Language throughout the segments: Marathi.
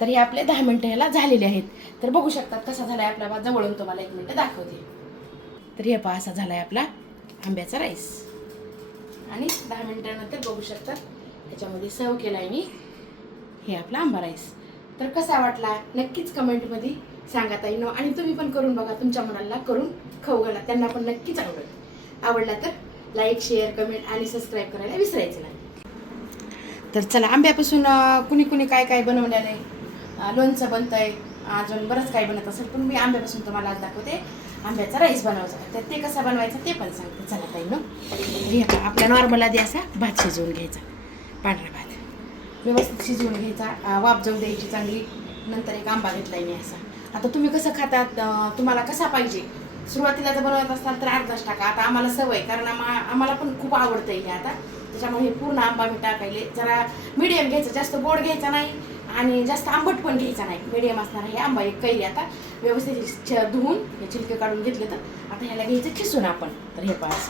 तर हे आपले 10 मिनिटं ह्याला झालेले आहेत. तर बघू शकतात कसा झालाय आपला भात. जवळून तुम्हाला 1 मिनिट दाखवते. तर हे पहा असा झालाय आपला आंब्याचा राईस. आणि 10 मिनिटानंतर बघू शकतात ह्याच्यामध्ये सर्व केलाय मी हे आपला आंबा राईस. तर कसा वाटला नक्कीच कमेंटमध्ये सांगा ताईनो. आणि तुम्ही पण करून बघा, तुमच्या मुलांना करून खाऊ घाला, त्यांना पण नक्कीच आवडेल. आवडला तर लाईक, शेअर, कमेंट आणि सबस्क्राईब करायला विसरायचं नाही. तर चला, आंब्यापासून कुणी कुणी काय काय बनवलेलं आहे. लोणचं बनतंय, अजून बरंच काय बनत असेल, पण मी आंब्यापासून तुम्हाला आज दाखवते आंब्याचा राईस बनवायचा. तर ते कसा बनवायचा ते पण सांगते. चला ताईनो, आपल्या नॉर्मल आधी असा भात शिजवून घ्यायचा, पांढरा भात व्यवस्थित शिजवून घ्यायचा, वाफ जाऊ द्यायची चांगली. नंतर एक आंबा घेतलाय मी असा. आता तुम्ही कसं खातात, तुम्हाला कसा पाहिजे. सुरुवातीला जर बनवत असाल तर अर्धाच टाका. आता आम्हाला सवय, कारण आम्हाला पण खूप आवडतं हे आता, त्याच्यामुळे हे पूर्ण आंबा मी टाकायले. जरा मीडियम घ्यायचं, जास्त गोड घ्यायचा नाही आणि जास्त आंबट पण घ्यायचा नाही, मीडियम असणार हे आंबा. एक कैरी आता व्यवस्थित धुवून हे छिलके काढून घेतले. तर आता ह्याला घ्यायचं खिसून आपण. तर हे पास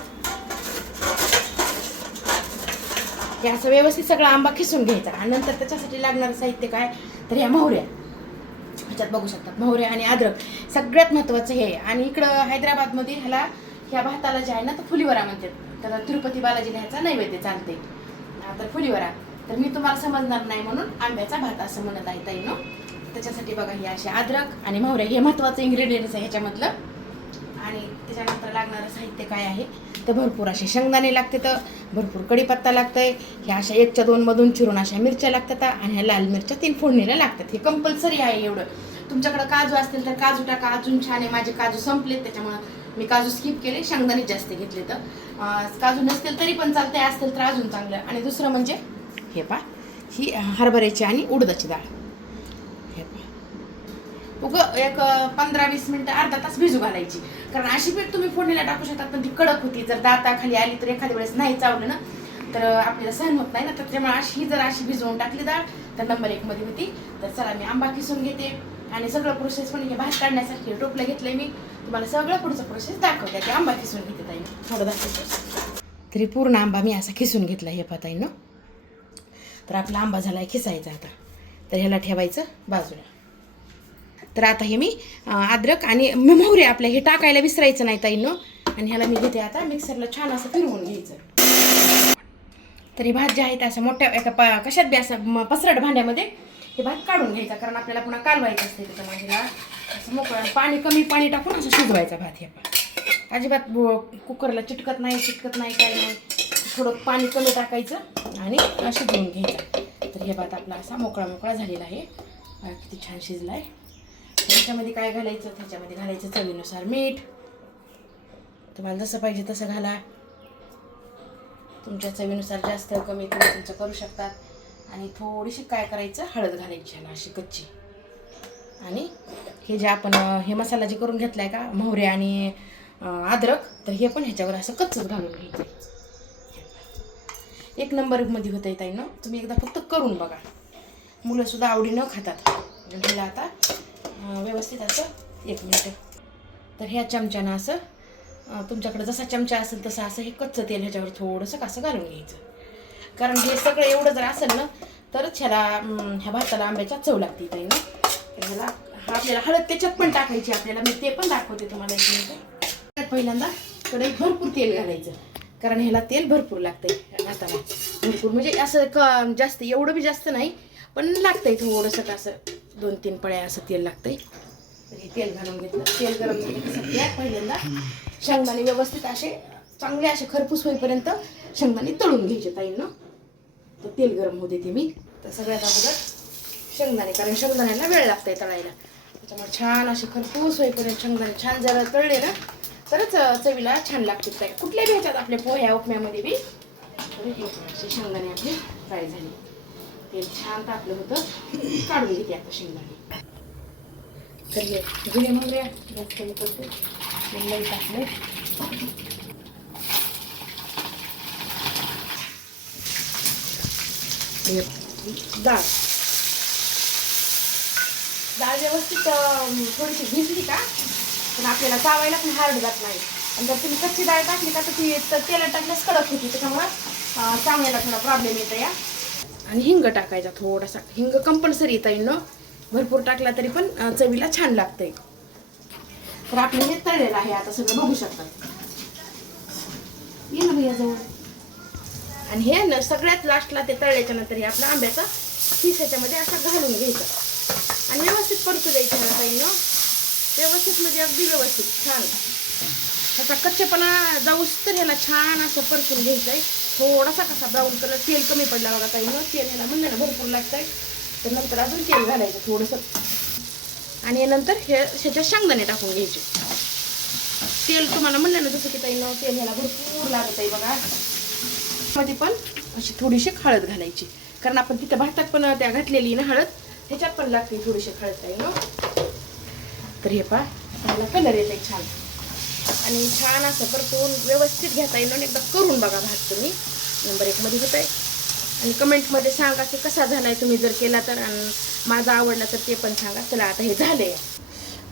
हे असं व्यवस्थित सगळा आंबा खिसून घ्यायचा. आणि नंतर त्याच्यासाठी लागणारं साहित्य काय, तर ह्या मोहऱ्या ह्याच्यात बघू शकतात, मोहऱ्या आणि अद्रक सगळ्यात महत्त्वाचं हे आहे. आणि इकडं हैदराबादमध्ये ह्याला ह्या भाताला जे आहे ना तर फुलीवरा म्हणतात. तर तिरुपती बालाजीला ह्याचा नैवेद्य चालते, तर फुलीवरा. तर मी तुम्हाला समजणार नाही म्हणून आंब्याचा भात असं म्हणत आहे ताईनो. त्याच्यासाठी बघा हे असे अद्रक आणि मोहऱ्या हे महत्त्वाचं इन्ग्रेडियंट्स आहे ह्याच्यामधलं. आणि त्याच्यानंतर लागणारं साहित्य काय आहे तर भरपूर असे शेंगदाणे लागते, तर भरपूर कढीपत्ता लागतंय. ह्या अशा 1च्या 2 मधून चिरून अशा मिरच्या लागतात आणि ह्या लाल मिरच्या 3 फोडणीला लागतात. हे कंपल्सरी आहे एवढं. तुमच्याकडे काजू असतील तर काजू टाका, अजून छान आहे. माझे काजू संपलेत त्याच्यामुळं मी काजू स्किप केले, शेंगदाणे जास्त घेतले. तर काजू नसतील तरी पण चालते, असतील तर अजून चांगलं. आणि दुसरं म्हणजे हे पहा, ही हरभऱ्याची आणि उडदाची डाळ. हे पहा एक 15-20 मिनिटं अर्धा तास भिजू घालायची. कारण अशी पीठ तुम्ही फोडणीला टाकू शकतात, पण ती कडक होती. जर दाताखाली आली तर एखाद्या वेळेस नाही चावलं ना तर आपल्याला सहन होत नाही ना. तर त्यामुळे जर अशी भिजवून टाकली डाळ तर नंबर 1 मध्ये होती. तर चला, मी आंबा किसून घेते आणि सगळं प्रोसेस पण हे भात काढण्यासाठी टोपलं घेतलंय मी. तुम्हाला सगळं पुढचं प्रोसेस दाखवते. ते आंबा किसून घेते ताई, थोडं दाखवते. तरी पूर्ण आंबा मी असा किसून घेतला हे पाताईनं. तर आपला आंबा झालाय खिसायचा आता. तर ह्याला ठेवायचं बाजूला. तर आता हे मी अद्रक आणि मोहरे आपल्या हे टाकायला विसरायचं नाही ताईनं. आणि ह्याला मी घेते आता मिक्सरला छान असं फिरवून घ्यायचं. तर हे भात जे आहेत असं मोठ्या एका कशात बी असं पसरट भांड्यामध्ये हे भात काढून घ्यायचा, कारण आपल्याला पुन्हा कालवायचं असते. त्याच्यामध्ये असं मोकळं पाणी, कमी पाणी टाकून असं शिजवायचा भात. हे अजिबात कुकरला चिटकत नाही काही नाही. थोडं पाणी कमी टाकायचं आणि शिजवून घ्यायचं. तर हे भात आपला असा मोकळा झालेला आहे. किती छान शिजला आहे. त्याच्यामध्ये काय घालायचं, त्याच्यामध्ये घालायचं चवीनुसार मीठ. तुम्हाला जसं पाहिजे तसं घाला, तुमच्या चवीनुसार जास्त कमी तुम्ही तुमचं करू शकतात. आणि थोडीशी काय करायचं, हळद घालायची ह्याला अशी कच्ची. आणि हे जे आपण हे मसाला जे करून घेतलाय का, मोहरे आणि अद्रक, तर हे पण ह्याच्यावर असं कच्चच घालून घ्यायचं. 1 नंबरमध्ये होतं आहे ताईनं. तुम्ही एकदा फक्त करून बघा, मुलंसुद्धा आवडीनं खातात. ह्याला आता व्यवस्थित असं 1 मिनिट. तर ह्या चमच्यानं असं तुमच्याकडे जसा चमचा असेल तसं असं हे कच्चं तेल ह्याच्यावर थोडंसं कसं घालून घ्यायचं. कारण हे सगळं एवढं जर असेल ना तरच ह्या भाताला आंब्याच्या चव लागते ताईनं. तर ह्याला आपल्याला हळद त्याच्यात पण टाकायची आपल्याला, मी ते पण दाखवते तुम्हाला 1 मिनिट. पहिल्यांदा कढईत भरपूर तेल घालायचं, कारण ह्याला तेल भरपूर लागतंय भाताला. भरपूर म्हणजे असं जास्त, एवढं बी जास्त नाही, पण लागतंय थोडंसं असं 2-3 पळ्या असं तेल लागतंय. तर हे तेल घालून घेतलं. तेल गरम झालं की सध्या पहिल्यांदा शेंगदाणे व्यवस्थित असे चांगले असे खरपूस होईपर्यंत शेंगदाणे तळून घ्यायचे ताईंना. तर तेल गरम होऊ देते मी. तर सगळ्यात अगोदर शेंगदाणे, कारण शेंगदाण्याला वेळ लागतंय तळायला. त्याच्यामुळे छान असे खरपूस होईपर्यंत शेंगदाणे छान जरा तळले ना तरच चवीला छान लागतील ताई. कुठल्या बी ह्याच्यात आपल्या पोह्या उपम्यामध्ये बी. तर हे असे शेंगदाणे आपले फ्राय झाले. तेल छान तापलं होतं, काढून घेते आता शेंगदाणे. तर हे जिरे मोहरे जास्त कमी करते, लई टाकले. डाळ व्यवस्थित थोडीशी भिजली का पण आपल्याला चावायला पण हार्ड जात नाही. आणि जर तुम्ही कच्ची डाळ टाकली का तर ती तेलात टाकल्यास कडक होती, त्याच्यामुळं चावण्याला थोडा प्रॉब्लेम येतो या. आणि हिंग टाकायचा थोडासा, हिंग कंपल्सरी येता येईल ना. भरपूर टाकला तरी पण चवीला छान लागतंय. तर आपलं हे तळलेलं आहे आता सगळं बघू शकता. ये ना भैया जवळ. आणि हे सगळ्यात लास्टला ते तळल्याच्या नंतर हे आपला आंब्याचा खीस ह्याच्यामध्ये असा घालून घ्यायचा आणि व्यवस्थित परतू द्यायचं ह्याला ताईंनो. व्यवस्थित म्हणजे अगदी व्यवस्थित छान ह्याचा कच्चेपणा जाऊस तर ह्याला छान असं परतून घ्यायचं आहे. थोडासा कसा ब्राऊन कलर तेल कमी पडला बघा ताईंनो. तेल ह्याला म्हणलं ना भरपूर लागतंय तर नंतर अजून तेल घालायचं थोडंसं. आणि नंतर ह्याच्यात शेंगदाणे टाकून घ्यायचे. तेल तुम्हाला म्हणलं ना जसं की ताईंनो तेल ह्याला भरपूर लागत आहे बघा. मध्ये पण अशी थोडीशी हळद घालायची कारण आपण तिथं भातात पण त्या घातलेली ना हळद ह्याच्यात पण लागते थोडीशी हळद ताईंनो. तर हे पहा त्याला कलर येते छान आणि छान असं परतून व्यवस्थित घेता येईल. एकदा करून बघा भात तुम्ही नंबर 1 मध्ये होत आहे. आणि कमेंटमध्ये सांगा की कसा झाला आहे तुम्ही जर केला तर. आणि माझा आवडला तर ते पण सांगा. चला आता हे झाले.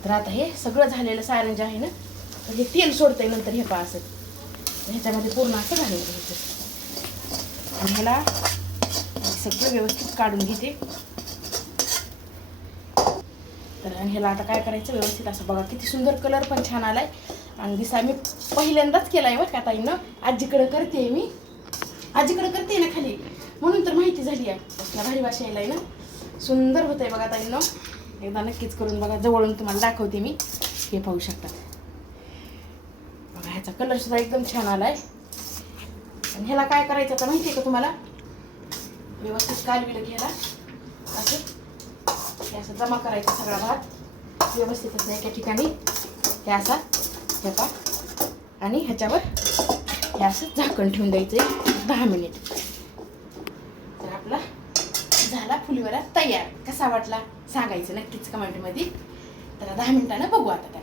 तर आता हे सगळं झालेलं सारण जे आहे ना तर हे तेल सोडतंय नंतर हे पहा असं ह्याच्यामध्ये पूर्ण असं घालून घ्यायचं. आणि ह्याला सगळं व्यवस्थित काढून घेते. तर आणि ह्याला आता काय करायचं व्यवस्थित असं बघा किती सुंदर कलर पण छान आलाय. आणि दिसा मी पहिल्यांदाच केलाय बरं का ताईंनो. आजीकडे करते मी. आजीकडे करते ना खाली म्हणून तर माहिती झाली आहे. असला भारी वास यायलाय ना. सुंदर होत आहे बघा ताईंनो. एकदा नक्कीच करून बघा. जवळून तुम्हाला दाखवते मी. हे पाहू शकता बघा ह्याचा कलर सुद्धा एकदम छान आलाय. आणि ह्याला काय करायचं आता माहिती आहे का तुम्हाला. व्यवस्थित कालवीला घ्यायला असं जमा करायचा सगळा भात व्यवस्थित असं एका ठिकाणी हे असा हे पा. आणि ह्याच्यावर हे असं झाकण ठेवून द्यायचं 10 मिनिट. तर आपला झाला फुलीवरा तयार. कसा वाटला सांगायचं नक्कीच कमेंटमध्ये. तर 10 मिनिटानं बघू आता.